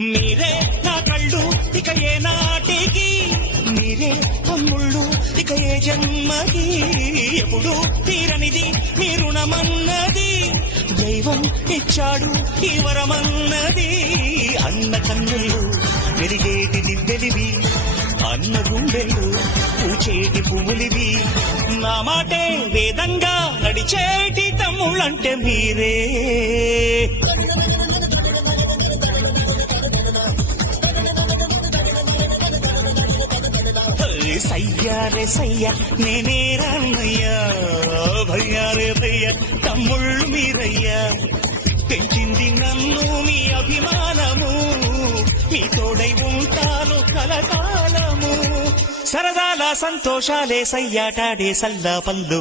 మీరే నా కళ్ళు ఇక ఏ నాటికి, మీరే తమ్ముళ్ళు ఇక ఏ జన్మకి, ఎప్పుడు తీరనిది మీ రుణమన్నది, దైవం ఇచ్చాడు ఈ వరమన్నది. అన్న కన్నులు వెలిగేటి దివ్వెలివి, అన్న గుండెలు పూచేటి పువ్వులివి, నా మాటే వేదంగా నడిచేటి తమ్ముళ్ళంటే మీరే. సయ్యారే సయ్య నేనే రాన్నయ్యా, భయ్యారే భయ్య తమ్ముళ్ళు మీరయ్యా. పెంచింది నన్ను మీ అభిమానము, మీ తోడై ఉంటాను కలకాలము. సరదాల సంతోషాలే సయ్యాటాడే సల్లా పల్లు.